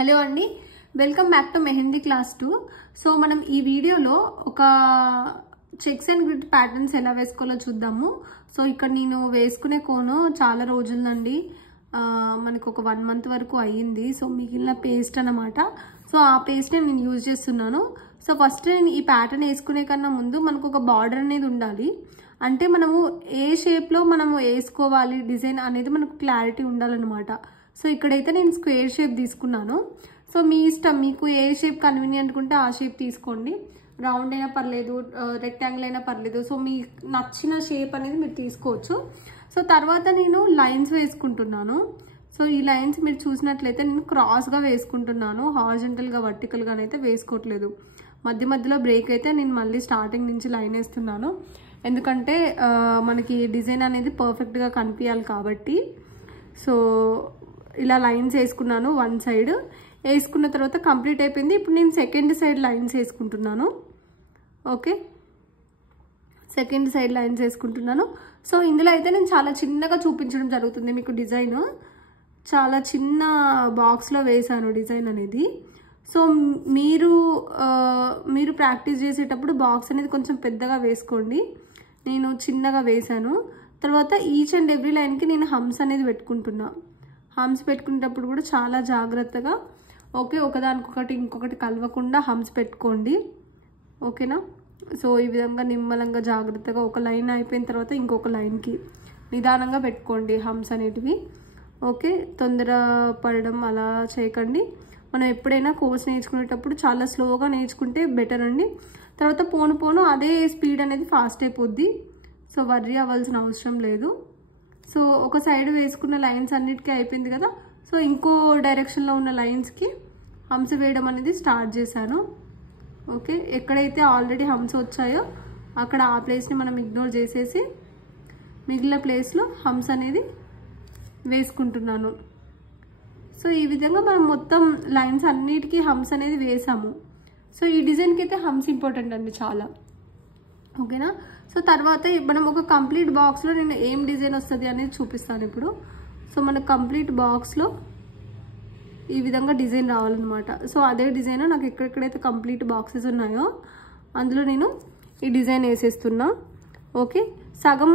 Hello అండి, welcome back to mehndi class 2. So మనం ఈ వీడియోలో ఒక చెక్స్ అండ్ గ్రిడ్ ప్యాటర్న్స్ ఎలా వేసుకోవాలో చూద్దాము. సో ఇక్కడ నేను వేసుకునే కోను చాలా రోజులండి, మనకు ఒక 1 month వరకు అయ్యింది. సో మిగిలిన పేస్ట్ అన్నమాట. సో ఆ పేస్ట్ నేను యూజ్ చేస్తున్నాను. సో ఫస్ట్ నేను ఈ ప్యాటర్న్ వేసుకునే కన్నా ముందు మనకు ఒక బార్డర్ అనేది ఉండాలి. అంటే మనము ఏ షేప్లో మనము వేసుకోవాలి డిజైన్ అనేది మనకు క్లారిటీ ఉండాలన్నమాట. సో ఇక్కడైతే నేను స్క్వేర్ షేప్ తీసుకున్నాను. సో మీ ఇష్టం, మీకు ఏ షేప్ కన్వీనియంట్ ఉంటే ఆ షేప్ తీసుకోండి. రౌండ్ అయినా పర్లేదు, రెక్టాంగిల్ అయినా పర్లేదు. సో మీ నచ్చిన షేప్ అనేది మీరు తీసుకోవచ్చు. సో తర్వాత నేను లైన్స్ వేసుకుంటున్నాను. సో ఈ లైన్స్ మీరు చూసినట్లయితే నేను క్రాస్గా వేసుకుంటున్నాను, హారిజాంటల్గా వర్టికల్గానైతే వేసుకోవట్లేదు. మధ్య మధ్యలో బ్రేక్ అయితే నేను మళ్ళీ స్టార్టింగ్ నుంచి లైన్ వేస్తున్నాను, ఎందుకంటే మనకి డిజైన్ అనేది పర్ఫెక్ట్గా కనిపించాలి కాబట్టి. సో ఇలా లైన్స్ వేసుకున్నాను. 1 side వేసుకున్న తర్వాత కంప్లీట్ అయిపోయింది. ఇప్పుడు నేను సెకండ్ సైడ్ లైన్స్ వేసుకుంటున్నాను. ఓకే, సెకండ్ సైడ్ లైన్స్ వేసుకుంటున్నాను. సో ఇందులో అయితే నేను చాలా చిన్నగా చూపించడం జరుగుతుంది మీకు డిజైన్. చాలా చిన్న బాక్స్లో వేసాను డిజైన్ అనేది. సో మీరు ప్రాక్టీస్ చేసేటప్పుడు బాక్స్ అనేది కొంచెం పెద్దగా వేసుకోండి. నేను చిన్నగా వేసాను. తర్వాత ఈచ్ అండ్ ఎవ్రీ లైన్కి నేను హమ్స్ అనేది పెట్టుకుంటున్నా. హమ్స్ పెట్టుకునేటప్పుడు కూడా చాలా జాగ్రత్తగా, ఓకే, ఒకదానికొకటి ఇంకొకటి కలవకుండా హమ్స్ పెట్టుకోండి. ఓకేనా? సో ఈ విధంగా నిమ్మలంగా జాగ్రత్తగా ఒక లైన్ అయిపోయిన తర్వాత ఇంకొక లైన్కి నిదానంగా పెట్టుకోండి హమ్స్ అనేటివి. ఓకే, తొందర పడడం అలా చేయకండి. మనం ఎప్పుడైనా కోర్స్ నేర్చుకునేటప్పుడు చాలా స్లోగా నేర్చుకుంటే బెటర్ అండి. తర్వాత పోను అదే స్పీడ్ అనేది ఫాస్ట్ అయిపోద్ది. సో వర్రీ అవ్వాల్సిన అవసరం లేదు. సో ఒక సైడ్ వేసుకున్న లైన్స్ అన్నిటికీ అయిపోయింది కదా. సో ఇంకో డైరెక్షన్లో ఉన్న లైన్స్కి హమ్స్ వేయడం అనేది స్టార్ట్ చేశాను. ఓకే, ఎక్కడైతే ఆల్రెడీ హమ్స్ వచ్చాయో అక్కడ ఆ ప్లేస్ని మనం ఇగ్నోర్ చేసేసి మిగిలిన ప్లేస్లో హమ్స్ అనేది వేసుకుంటున్నాను. సో ఈ విధంగా మనం మొత్తం లైన్స్ అన్నిటికీ హమ్స్ అనేది వేసాము. సో ఈ డిజైన్కి అయితే హమ్స్ ఇంపార్టెంట్ అండి చాలా. ఓకేనా? సో తర్వాత మనం ఒక కంప్లీట్ బాక్స్లో నేను ఏం డిజైన్ వస్తుంది అనేది చూపిస్తాను ఇప్పుడు. సో మన కంప్లీట్ బాక్స్లో ఈ విధంగా డిజైన్ రావాలన్నమాట. సో అదే డిజైన్ నాకు ఎక్కడెక్కడైతే కంప్లీట్ బాక్సెస్ ఉన్నాయో అందులో నేను ఈ డిజైన్ వేసేస్తున్నా. ఓకే, సగం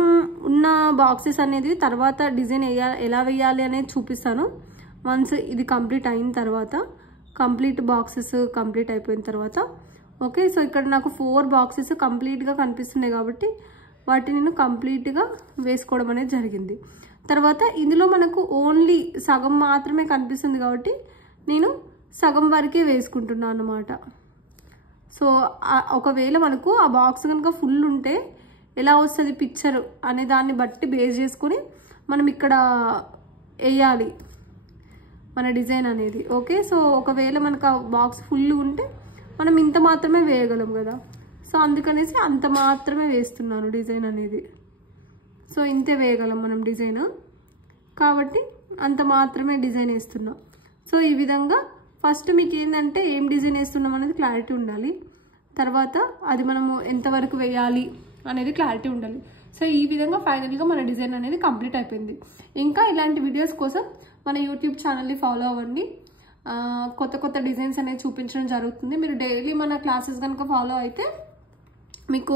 ఉన్న బాక్సెస్ అనేది తర్వాత డిజైన్ ఎలా వేయాలి అనేది చూపిస్తాను వన్స్ ఇది కంప్లీట్ అయిన తర్వాత, కంప్లీట్ బాక్సెస్ కంప్లీట్ అయిపోయిన తర్వాత. ఓకే, సో ఇక్కడ నాకు 4 బాక్సెస్ కంప్లీట్గా కనిపిస్తున్నాయి కాబట్టి వాటిని నేను కంప్లీట్గా వేసుకోవడం అనేది జరిగింది. తర్వాత ఇందులో మనకు ఓన్లీ సగం మాత్రమే కనిపిస్తుంది కాబట్టి నేను సగం వరకే వేసుకుంటున్నాను అన్నమాట. సో ఒకవేళ మనకు ఆ బాక్స్ కనుక ఫుల్ ఉంటే ఎలా వస్తుంది పిక్చర్ అనే దాన్ని బట్టి బేస్ చేసుకొని మనం ఇక్కడ వేయాలి మన డిజైన్ అనేది. ఓకే, సో ఒకవేళ మనకు ఆ బాక్స్ ఫుల్ ఉంటే మనం ఇంత మాత్రమే వేయగలం కదా. సో అందుకనేసి అంత మాత్రమే వేస్తున్నాను డిజైన్ అనేది. సో ఇంతే వేయగలం మనం డిజైన్ కాబట్టి అంత మాత్రమే డిజైన్ వేస్తున్నాం. సో ఈ విధంగా ఫస్ట్ మీకు ఏంటంటే ఏం డిజైన్ వేస్తున్నాం అనేది క్లారిటీ ఉండాలి. తర్వాత అది మనము ఎంతవరకు వేయాలి అనేది క్లారిటీ ఉండాలి. సో ఈ విధంగా ఫైనల్గా మన డిజైన్ అనేది కంప్లీట్ అయిపోయింది. ఇంకా ఇలాంటి వీడియోస్ కోసం మన యూట్యూబ్ ఛానల్ని ఫాలో అవ్వండి. కొత్త డిజైన్స్ అనేది చూపించడం జరుగుతుంది. మీరు డైలీ మన క్లాసెస్ కనుక ఫాలో అయితే మీకు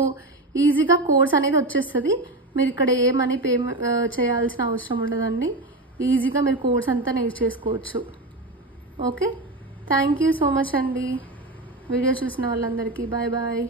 ఈజీగా కోర్స్ అనేది వచ్చేస్తుంది. మీరు ఇక్కడ ఏ మనీ పే చేయాల్సిన అవసరం ఉండదండి. ఈజీగా మీరు కోర్స్ అంతా నేర్చేసుకోవచ్చు. Okay, thank you so much అండి వీడియో చూసిన వాళ్ళందరికీ. Bye bye.